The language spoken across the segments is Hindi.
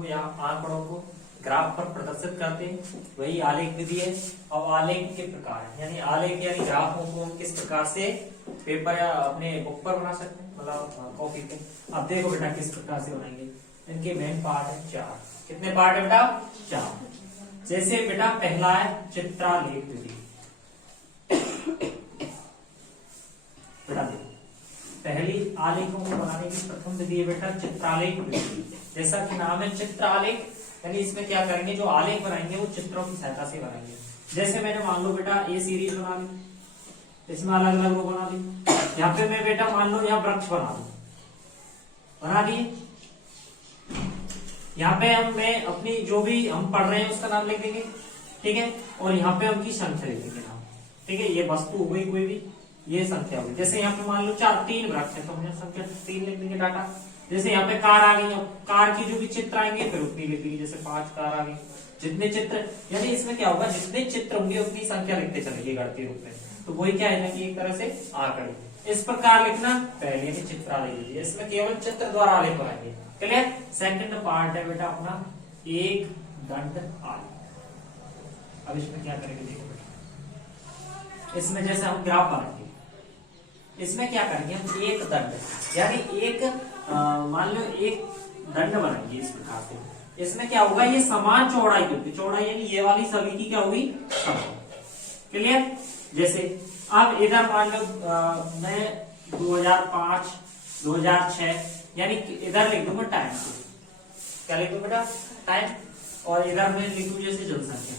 को या आंकड़ों को ग्राफ पर प्रदर्शित करते हैं, वही आलेख विधि है। अब आलेख के प्रकार है, यानी आलेख यानी ग्राफों को हम किस प्रकार से पेपर या अपने बुक पर बना सकते हैं, मतलब कॉपी पे। अब देखो बेटा किस प्रकार से बनाएंगे। इनके मेन पार्ट है 4। कितने पार्ट है बेटा? 4। जैसे बेटा पहला है चित्रालेख विधि। बेटा देखो, पहली आलेखों को बनाने की प्रथम विधि है बेटा चित्रालेख विधि। जैसा कि नाम है चित्रालेख, यानी इसमें क्या करेंगे, जो आलेख बनाएंगे वो चित्रों की सहायता से बनाएंगे। जैसे मैंने मान लो बेटा ए सीरीज बना ली, इसमें अलग अलग रो बना ली। यहाँ पे मैं बेटा मान लो यहाँ वृक्ष बना दिए। यहाँ पे मैं अपनी जो भी हम पढ़ रहे हैं उसका नाम लिख देंगे, ठीक है। और यहाँ पे उनकी संख्या लिख देंगे नाम, ठीक है। ये वस्तु हो गई कोई भी, ये संख्या होगी। जैसे यहाँ पे मान लो 3 वृक्ष है तो हमने संख्या 3 लिख देंगे डाटा। जैसे यहाँ पे कार आ गई, कार की जो भी चित्र आएंगे फिर उतनी लिख देंगे। जैसे 5 कार आ गई, जितने चित्र, यानी इसमें क्या होगा, जितने चित्र होंगे उतनी संख्या लिखते चलेंगे गणती रूप में। तो वही क्या है ना कि एक तरह से आंकड़े इस प्रकार लिखना पहले यानी चित्रालेख विधि। इसमें केवल चित्र द्वारा आलेख बनाएंगे। क्लियर। सेकंड पार्ट है बेटा अपना एक दंड आलेख। अब इसमें क्या करेंगे देखो बेटा, इसमें जैसे हम ग्राफ बनाएंगे, इसमें क्या करेंगे हम एक दंड, यानी एक मान लो एक दंड बनाएंगे इस प्रकार से। इसमें क्या होगा, ये समान चौड़ाई की होगी, चौड़ाई यानी ये वाली सभी की क्या होगी, समान। क्लियर। जैसे अब इधर मान लो मैं 2005 2006 यानी इधर लिख दूंगा टाइम, क्या लिखूं बेटा, टाइम। और इधर मैं लिखूं जैसे जनसंख्या,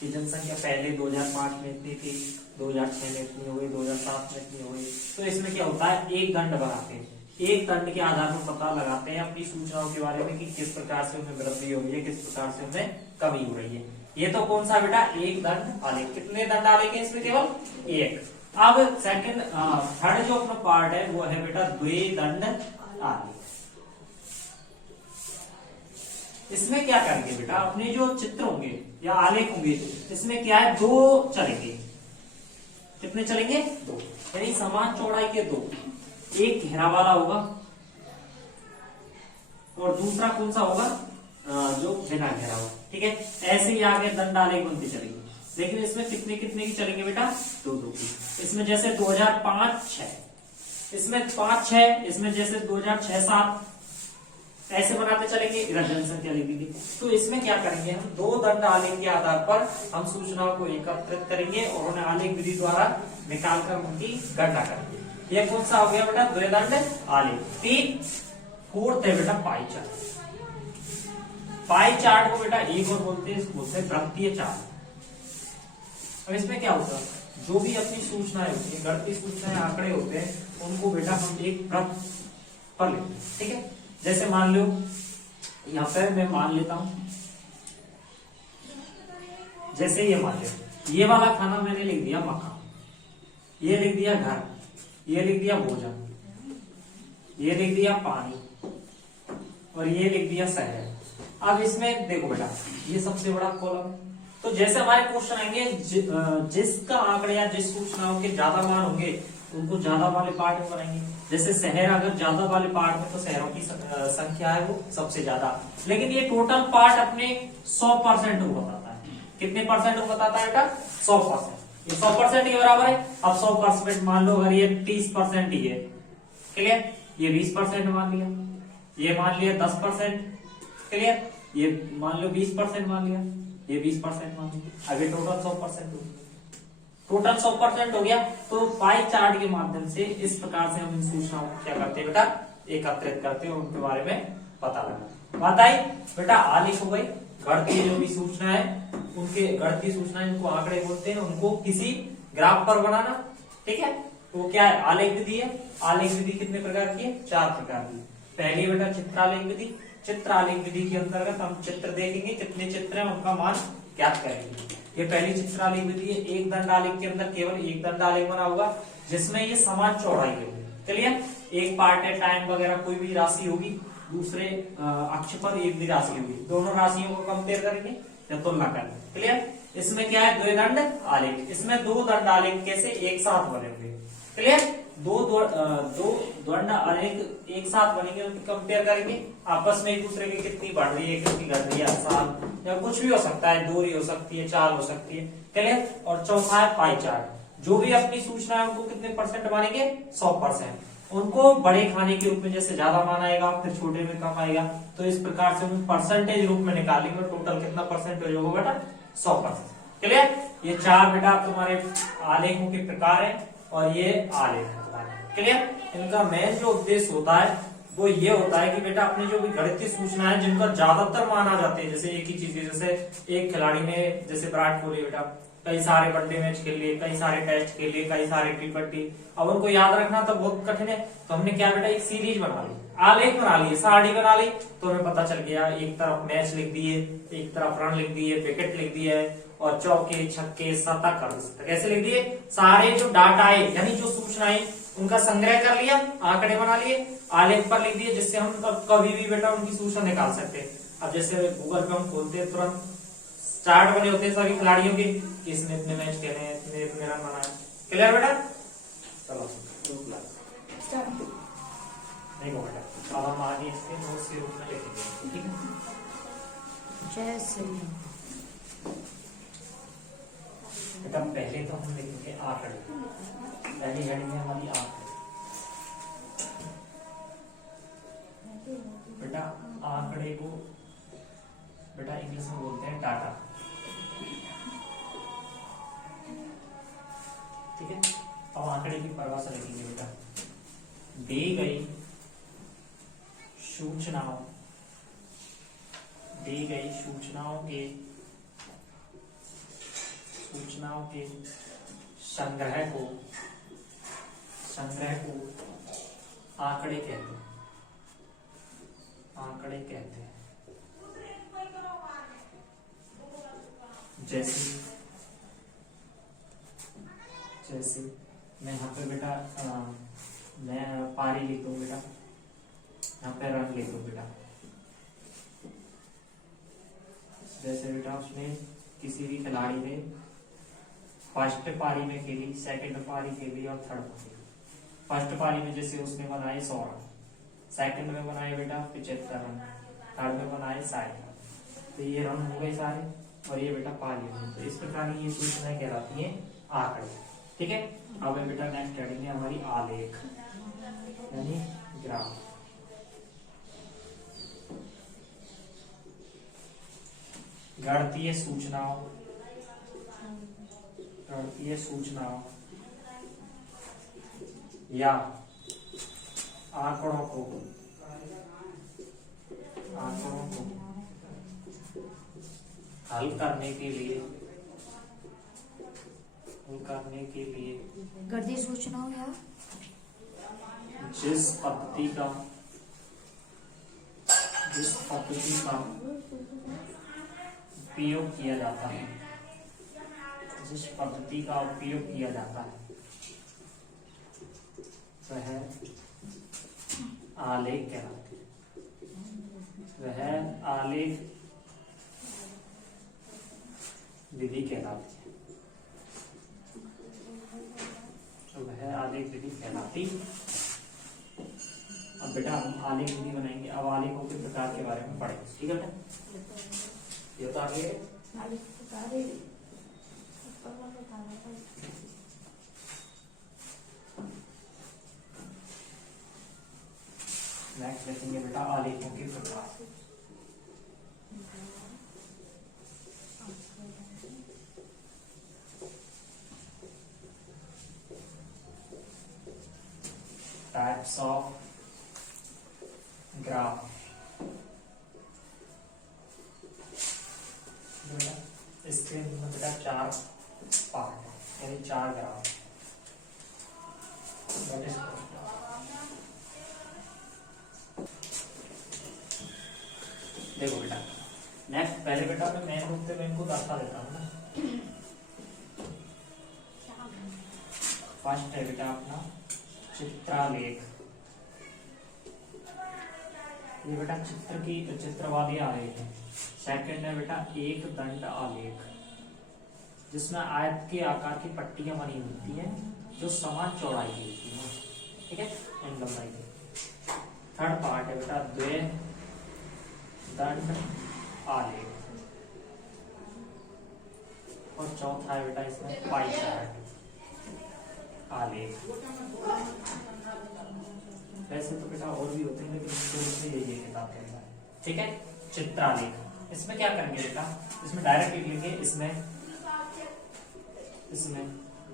कि जनसंख्या पहले 2005 में इतनी थी, 2006 में इतनी हो गई, 2007 में इतनी हो गई। तो इसमें क्या होता है, एक दंड बनाते हैं। एक दंड के आधार पर पता लगाते हैं अपनी सूचनाओं के बारे में कि किस प्रकार से उनमें वृद्धि हो रही है, किस प्रकार से उनमें कमी हो रही है। ये तो कौन सा बेटा, एक दंड आलेख। कितने दंड आलेख है इसमें, केवल एक। अब सेकंड थर्ड जो अपना पार्ट है वो है बेटा द्विदंड आलेख। इसमें क्या करेंगे बेटा, अपने जो चित्र होंगे या आलेख होंगे, इसमें क्या है, 2 चलेंगे। कितने चलेंगे, 2, यानी समान चौड़ाई के 2। एक घेरा वाला होगा और दूसरा कौन सा होगा, जो बिना घेरा हुआ, ठीक है। ऐसे ही आगे दंड आलेख बनते चलेंगे। लेकिन इसमें कितने कितने की चलेंगे बेटा, 2-2 की। इसमें जैसे 2005-6, इसमें 5-6, इसमें जैसे 2006-7, ऐसे बनाते चलेंगे। इधर जनसंख्या लिख दीजिए। तो इसमें क्या करेंगे हम, 2 दंड आलेख के आधार पर हम सूचनाओं को एकत्रित करेंगे और उन्हें आलेख विधि द्वारा निकालकर उनकी गणना करेंगे। ये कौन सा हो गया बेटा, द्विदंड आलेख। 3 फोर्थ है बेटा पाई चार्ट। पाई चार्ट को बेटा एक और बोलते हैं, इसको बोलते हैं वृत्तीय चार्ट। अब इसमें क्या होता है, जो भी अपनी सूचनाएं होती है, गणितीय सूचनाएं, आंकड़े होते हैं, उनको बेटा हम एक वृत्त पर लिखते हैं, ठीक है। जैसे मान लो यहाँ पे मैं मान लेता हूं, जैसे ये मान लो ये वाला खाना मैंने लिख दिया मकान, ये लिख दिया घर, ये लिख दिया भोजन, ये लिख दिया पानी, और ये लिख दिया शहर। अब इसमें देखो बेटा ये सबसे बड़ा कॉलम है। तो जैसे हमारे क्वेश्चन आएंगे, जिसका आंकड़े या जिस सूचनाओं के ज्यादा मान होंगे उनको ज्यादा वाले पार्ट में बनाएंगे। जैसे शहर अगर ज्यादा वाले पार्ट में, तो शहरों की संख्या है वो सबसे ज्यादा। लेकिन ये टोटल पार्ट अपने 100% को बताता है। कितने परसेंट को बताता है बेटा, 100%। ये 100% के बराबर है। अब 100% मान लो, अगर ये 30% ही है, क्लियर, ये 20% मान लिया, ये मान लिया 10%, क्लियर, ये मान लो 20% मान लिया, ये 20% मान लिया। अभी टोटल 100% हो गया, टोटल 100% हो गया। तो पाई चार्ट के माध्यम से इस प्रकार से हम इन सूचनाओं को क्या करते हैं बेटा, एकत्रित करते हैं और उनके बारे में पता लगाते। बात आई बेटा, आलेख हो गई, गणितीय जो भी सूचना है, उनके गणितीय सूचनाएं जिनको आंकड़े बोलते हैं, उनको किसी ग्राफ पर बनाना, ठीक है। तो क्या है, आलेख विधि है। आलेख विधि कितने प्रकार की है, 4 प्रकार की। पहली बेटा चित्रालेख विधि। चित्रालेख विधि के अंतर्गत हम चित्र देखेंगे, कितने चित्र हैं उनका मान ज्ञात करेंगे। ये पहली चित्रालेख विधि है। एक दंड आलेख के अंदर केवल एक दंड आलेख बना होगा, जिसमें ये समान चौड़ाई होगी। चलिए, एक पार्ट है टाइम वगैरह कोई भी राशि होगी, दूसरे अक्ष पर एक भी राशि होगी, दोनों राशियों को कंपेयर करेंगे या तुलना करेंगे। क्लियर। इसमें क्या है, द्विदंड आलेख। इसमें 2 दंड आलेख कैसे एक साथ बने होंगे। क्लियर। दो दंड आलेख एक साथ बनेंगे, उनकी कंपेयर करेंगे आपस में, एक दूसरे की कितनी बढ़ रही है कितनी घट रही है, आसान या कुछ भी हो सकता है, दूरी हो सकती है, चाल हो सकती है, क्लियर। और चौथा है पाई चार्ट, जो भी अपनी सूचना है उनको कितने परसेंट मानेंगे, 100%। उनको बड़े खाने के रूप में जैसे ज्यादा माना आएगा, फिर छोटे में कम आएगा, तो इस प्रकार से हम परसेंटेज रूप में निकालेंगे, टोटल कितना परसेंटेज होगा बेटा, 100%, क्लियर। ये चार बेटा तुम्हारे आलेखों के प्रकार है, और ये आलेख है, क्लियर। इनका मेन जो उद्देश्य होता है वो ये होता है कि बेटा अपनी जो भी गणितीय सूचना है जिनका ज्यादातर माना जाते हैं, जैसे एक ही चीज है, जैसे एक खिलाड़ी ने, जैसे विराट कोहली बेटा कई सारे वनडे मैच खेल लिए, कई सारे टेस्ट खेल लिए, कई सारे T20, अब उनको याद रखना तो बहुत कठिन है, तो हमने क्या बेटा एक सीरीज बना ली, आलेख बना लिए, सारणी बना ली, तो हमें पता चल गया, एक तरफ मैच लिख दिए, एक तरफ रन लिख दिए, विकेट लिख दिए, और चौके छक्के शतक अर्धशतक कैसे लिख दिए, सारे जो डाटा है यानी जो सूचनाएं उनका संग्रह कर लिया, आंकड़े बना लिए, आलेख पर लिख दिए, जिससे हम कभी भी बेटा उनकी सूचना निकाल सकते हैं। अब जैसे गूगल पे हम खोलते हैं, तुरंत चार्ट बने होते हैं सभी खिलाड़ियों के, किसने इतने मैच खेले हैं, इतने रन बनाए, क्लियर बेटा। चलो देखो बेटा, अब हम आगे इसके नोट्स के रूप में लिखेंगे, ठीक है। जय श्री राम। बेटा पहले तो हम लिखेंगे आंकड़े, पहली हेडिंग है हमारी आंकड़े। बेटा आंकड़े को बेटा इंग्लिश में बोलते हैं डाटा, ठीक है। अब आंकड़े की परिभाषा लिखेंगे बेटा, दी गई सूचनाओं के संग्रह को आंकड़े कहते हैं। जैसे मैं यहाँ पे बेटा मैं पारी लिख दूं बेटा, यहाँ पे रन लिख दूं बेटा, जैसे बेटा उसमें किसी भी खिलाड़ी ने फर्स्ट पारी में खेली, सेकंड पारी खेली और थर्ड पारी। फर्स्ट पारी में जैसे उसने बनाए 100 रन, सेकंड में बनाए बेटा 75 रन, थर्ड में बनाए 60 रन, तो ये रन हो गए सारे, और ये बेटा पारी में, तो इस प्रकार की ये सूचनाएं कहलाती हैं आंकड़े, ठीक है। अब बेटा नेक्स्ट हेडिंग है हमारी आलेख यानी ग्राफ। गणितीय सूचनाओं या आंकड़ों को हल करने के लिए गणितीय सूचनाओं या जिस पद्धति का उपयोग किया जाता है, वह आलेख कहलाते हैं, वह आलेख विधि कहलाती है, वह आलेख विधि कहलाती। अब बेटा हम आलेख विधि बनाएंगे, अब आलेखों के प्रकार के बारे में पढ़ेंगे, ठीक है बेटा। ये तो आगे नेक्स्ट देखेंगे बेटा आलेखों के प्रकार। Types of graph. इसके बेटा 4 पार्ट है, यानी 4 ग्राफ। देखो बेटा नेक्स्ट, पहले बेटा मैं मेन रूप से मैं इनको दर्शा देता हूँ ना। फर्स्ट है बेटा अपना चित्रालेख, ये बेटा चित्र वाले आलेख है। सेकंड है बेटा एक दंड आलेख, जिसमें आयत के आकार की पट्टियां बनी होती हैं जो समान चौड़ाई की होती है। ठीक है, एन लंबाई के। थर्ड पार्ट है बेटा द्वय दंड आलेख, और चौथा है बेटा इसमें पाई चार्ट आलेख। वैसे तो बेटा और भी होते हैं लेकिन इसमें यही किताब है, ठीक है। चित्रालेख, इसमें क्या करेंगे बेटा, इसमें डायरेक्ट लिख लेंगे, इसमें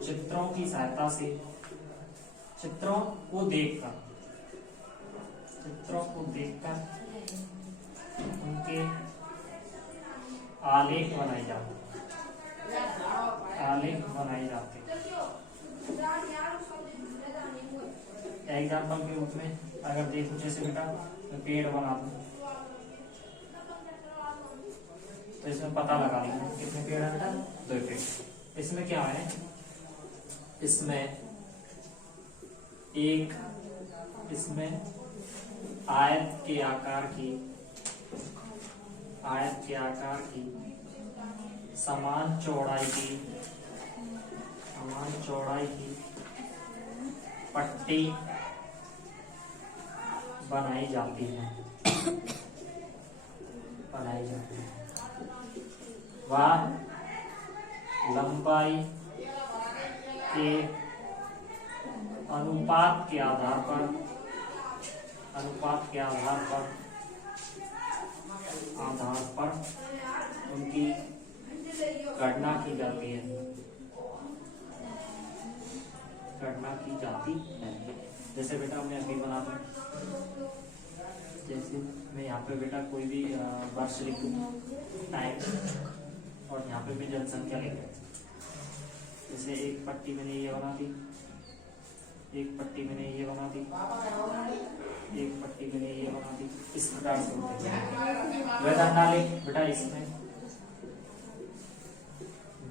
चित्रों की सहायता से, चित्रों को देखकर उनके आलेख बनाए जाते। एग्जाम्पल के रूप में अगर देखो, जैसे बेटा मैं पेड़ बना दूं तो इसमें पता लगा लेंगे कितने पेड़ है बेटा, 2 पेड़। इसमें क्या है, इसमें आयत के आकार की समान चौड़ाई की पट्टी बनाई जाती है। वह लंबाई के अनुपात के आधार पर उनकी गणना की जाती है। जैसे बेटा मैं अभी बना दूं, जैसे मैं यहाँ पे बेटा कोई भी वर्ष लिख दूं, टाइम, और यहाँ पे मैं जनसंख्या लिख दूं। जैसे एक पट्टी मैंने ये बना दी, एक पट्टी मैंने ये बना दी, एक पट्टी मैंने ये बना दी, इस प्रकार से होते हैं। वेदांतालेख बेटा, इसमें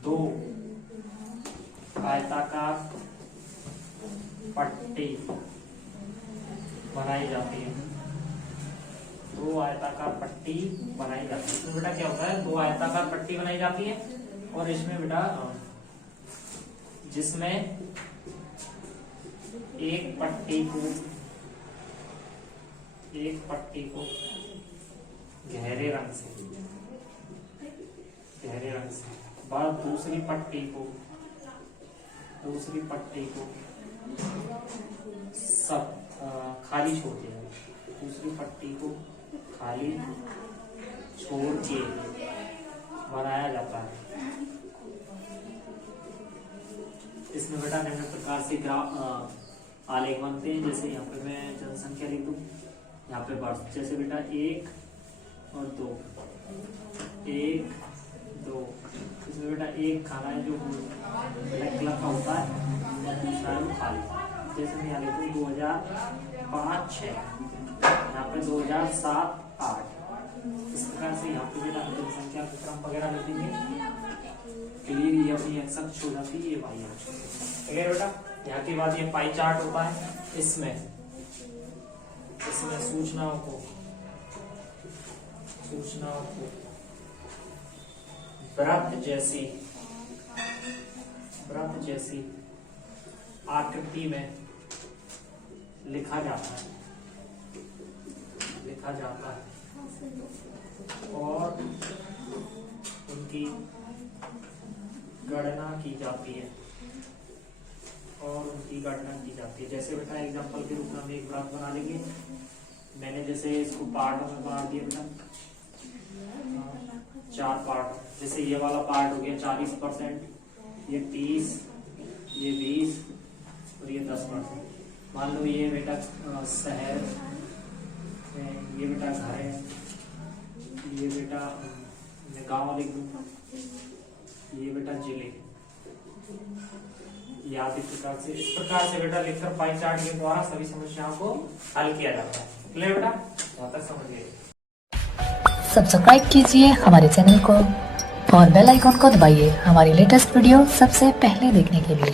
2 आयताकार पट्टी बनाई जाती है। 2 आयताकार पट्टी बनाई जाती है। इसमें बेटा क्या होता है, 2 आयताकार पट्टी बनाई जाती है, और इसमें बेटा जिसमें एक पट्टी को गहरे रंग से और दूसरी पट्टी को सब खाली छोड़ दिया, दूसरी पट्टी को खाली छोड़ के बनाया जाता है। इसमें बेटा निम्न प्रकार से आलेख बनते हैं। जैसे यहाँ पे मैं जनसंख्या लिख दूं, यहाँ पे वर्ष, जैसे बेटा 1 और 2, 1 2, इसमें बेटा एक खाना है जो ब्लैक कलर का होता है, दूसरा है खाली। जैसे मैं यहाँ लिखूँ 2005-6, यहाँ पे 2007-8, इस प्रकार से यहाँ पे बेटा जनसंख्या का क्रम वगैरह लिख देंगे। क्लियर, ये अपनी एक्स अक्ष हो जाती है, ये वाई अक्ष। ठीक है बेटा, यहाँ के बाद ये पाई चार्ट होता है। इसमें सूचनाओं को वृत्त जैसी आकृति में लिखा जाता है और उनकी गणना की जाती है जैसे बेटा एग्जांपल के रूप में हम एक वृत्त बना लेंगे। मैंने जैसे इसको पार्टों में बांट दिया बेटा, 4 पार्ट। जैसे ये वाला पार्ट हो गया 40%, ये 30, ये 20 और ये 10%। मान लो ये बेटा शहर है, ये बेटा घर है, ये बेटा मैं गाँव लिख दूंगा, ये बेटा जिले, आदि प्रकार से। इस प्रकार से बेटा लिखकर पाई चार्ट के द्वारा सभी समस्याओं को हल किया जाता है। क्लियर बेटा, यहाँ तक समझ गए। सब्सक्राइब कीजिए हमारे चैनल को और बेल आइकॉन को दबाइए हमारी लेटेस्ट वीडियो सबसे पहले देखने के लिए।